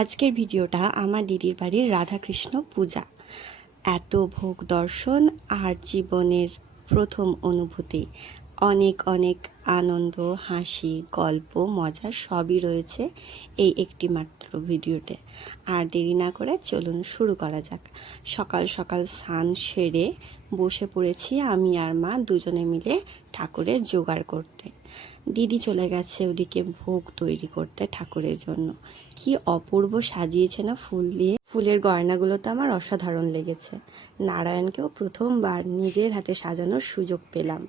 আজকের ভিডিওটা আমার দিদির বাড়ির রাধাকৃষ্ণ পূজা। এত ভোগ দর্শন আর জীবনের প্রথম অনুভূতি, অনেক অনেক আনন্দ, হাসি, গল্প, মজা সবই রয়েছে এই একটি মাত্র ভিডিওতে। আর দেরি না করে চলুন শুরু করা যাক। সকাল সকাল স্নান সেরে বসে পড়েছি আমি আর মা দুজনে মিলে ঠাকুরের জোগাড় করতে। দিদি চলে গেছে ওদিকে ভোগ তৈরি করতে ঠাকুরের জন্য। কি অপূর্ব সাজিয়েছে না ফুল দিয়ে। ফুলের গয়নাগুলো তো আমার অসাধারণ লেগেছে। নারায়ণকেও প্রথমবার নিজের হাতে সাজানোর সুযোগ পেলাম।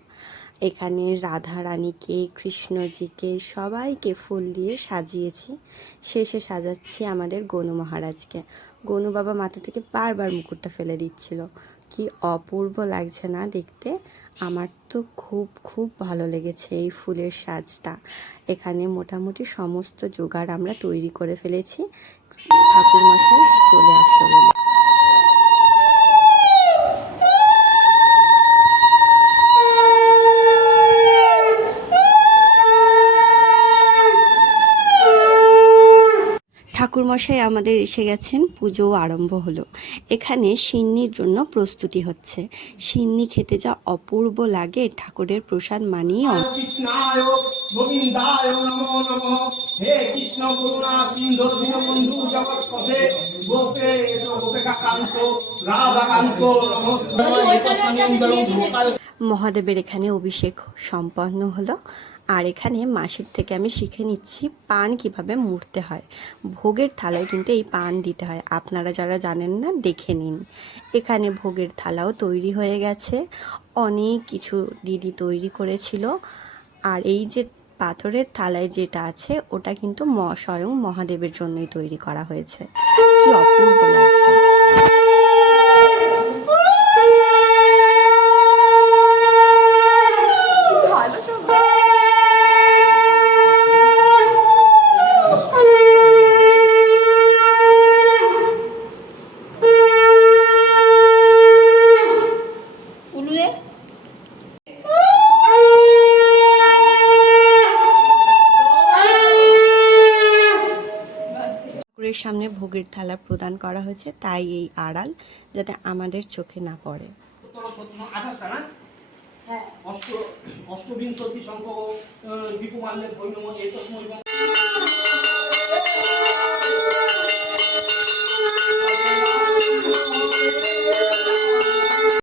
এখানে রাধা রানীকে, কৃষ্ণজিকে সবাইকে ফুল দিয়ে সাজিয়েছি। শেষে সাজাচ্ছি আমাদের গনু মহারাজকে। গনু বাবা মাথা থেকে বারবার মুকুটটা ফেলে দিচ্ছিল। কি অপূর্ব লাগছে না দেখতে। আমার তো খুব খুব ভালো লেগেছে এই ফুলের সাজটা। এখানে মোটামুটি সমস্ত জোগাড় আমরা তৈরি করে ফেলেছি ঠাকুরমশাই চলে আসলো বলে। ঠাকুরমশাই আমাদের এসে গেছেন, পুজো আরম্ভ হলো। এখানে সিন্নির জন্য প্রস্তুতি হচ্ছে। সিন্নি খেতে যা অপূর্ব লাগে, ঠাকুরের প্রসাদ মানিয়ে কৃষ্ণায় গোবিন্দায় নমো নমঃ। হে কৃষ্ণ করুণা সিন্ধু দীনবন্ধু জগৎপথে গোপেশ গোপিকাকান্ত রাধাকান্ত নমস্তে। মহাদেবের এখানে অভিষেক সম্পন্ন হলো। আর এখানে মাসির থেকে আমি শিখে নিচ্ছি পান কিভাবে মুড়তে হয়। ভোগের থালায় কিন্তু এই পান দিতে হয়, আপনারা যারা জানেন না দেখে নিন। এখানে ভোগের থালাও তৈরি হয়ে গেছে। অনেক কিছু দিদি তৈরি করেছিল। আর এই যে পাথরের থালায় যেটা আছে ওটা কিন্তু স্বয়ং মহাদেবের জন্যই তৈরি করা হয়েছে। কি অপূর্ব লাগছে। সামনে ভোগের থালা প্রদান করা হয়েছে, তাই এই আড়াল যাতে আমাদের চোখে না পড়ে।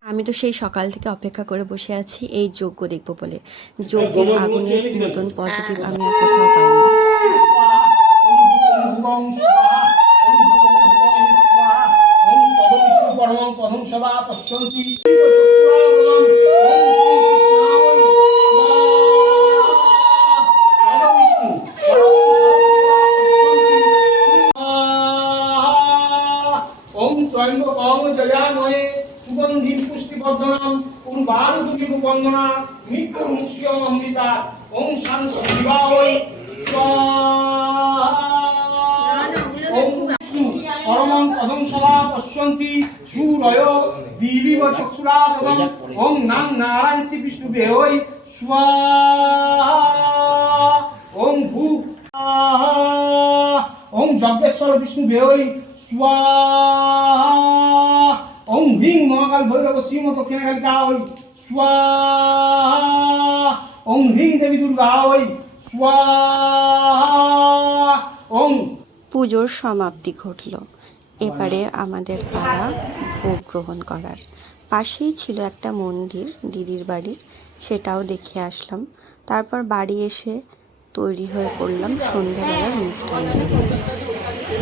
আমি তো সেই সকাল থেকে অপেক্ষা করে বসে আছি এই যজ্ঞ দেখবো বলে। যজ্ঞের আগুনের মতন পজিটিভ আমি আর কোথাও পাইনি। পরম সদা পশ্যন্তি সুগন্ধির পুষ্টিবর্ধনাম উর্বারুকে বন্দনা মৃত্যুমুষ্য অমৃতা ওম শান্তি দিবায় পরমং পদং সদা পশ্যন্তি সুরয় দিবিব চক্ষুরাদম ওম নাং নারায়ণ শ্রী বিষ্ণু দেহৈ স্বাহা ওম ভূ ওম যজ্ঞেশ্বর বিষ্ণু দেহৈ স্বাহা ওম ভিং মহাকাল ভৈরব শ্রীমত কেনাকালিকা ওই স্বাহা ওম ভিং দেবী দুর্গা ওই স্বাহা ওম। পুজোর সমাপ্তি ঘটল। এবারে আমাদের পাড়া ভোগ গ্রহণ করার। পাশেই ছিল একটা মন্দির দিদির বাড়ির, সেটাও দেখে আসলাম। তারপর বাড়ি এসে তৈরি হয়ে পড়লাম সন্ধ্যাবেলার অনুষ্ঠানে।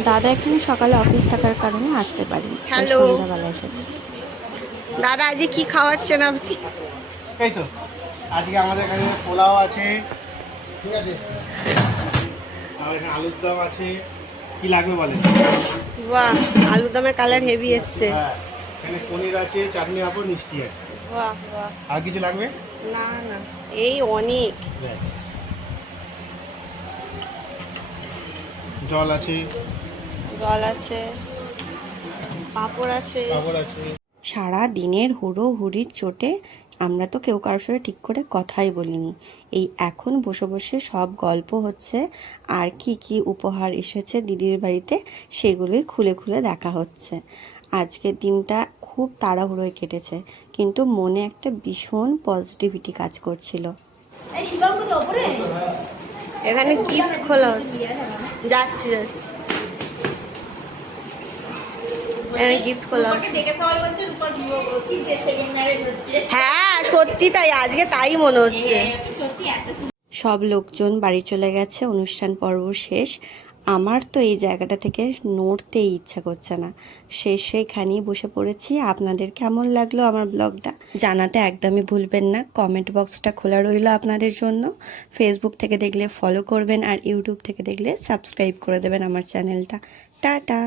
দাদা এখানে সকালে অফিস থাকার কারণে আসতে পারিনি, সন্ধ্যাবেলা এসেছে। দাদা আজকে কি খাওয়াচ্ছেন আপনি? এই তো আজকে আমাদের এখানে পোলাও আছে, ঠিক আছে, আর এখানে আলুর দম আছে। কি লাগবে বলেন? বাহ, আলুর দমের কালার হেভি এসছে। হ্যাঁ, এখানে পনির আছে, চাটনি পাঁপড়, মিষ্টি আছে। বাহ বাহ। আর কিছু লাগবে? না না, এই অনেক। ব্যাস। জল আছে, জল আছে, পাঁপড় আছে। সারা দিনের হুড়োহুড়ির চোটে আমরা তো কেউ কারোর সাথে ঠিক করে কথাই বলিনি। এই এখন বসে বসে সব গল্প হচ্ছে, আর কি কি উপহার এসেছে দিদির বাড়িতে সেগুলোই খুলে খুলে দেখা হচ্ছে। আজকের দিনটা খুব তাড়াহুড়োয় কেটেছে, কিন্তু মনে একটা ভীষণ পজিটিভিটি কাজ করছিল। এখানে গিফট খোলা হচ্ছে, যাচ্ছি গিফট খোলা হচ্ছে। হ্যাঁ সত্যি তাই, আজকে তাই মনে হচ্ছে। সব লোকজন বাড়ি চলে গেছে, অনুষ্ঠান পর্ব শেষ। আমার তো এই জায়গাটা থেকে নড়তেই ইচ্ছা করছে না, সেখানেই বসে পড়েছি। আপনাদের কেমন লাগলো আমার ব্লগটা জানাতে একদমই ভুলবেন না। কমেন্ট বক্সটা খোলা রইল আপনাদের জন্য। ফেসবুক থেকে দেখলে ফলো করবেন, আর ইউটিউব থেকে দেখলে সাবস্ক্রাইব করে দেবেন আমার চ্যানেলটা। টাটা।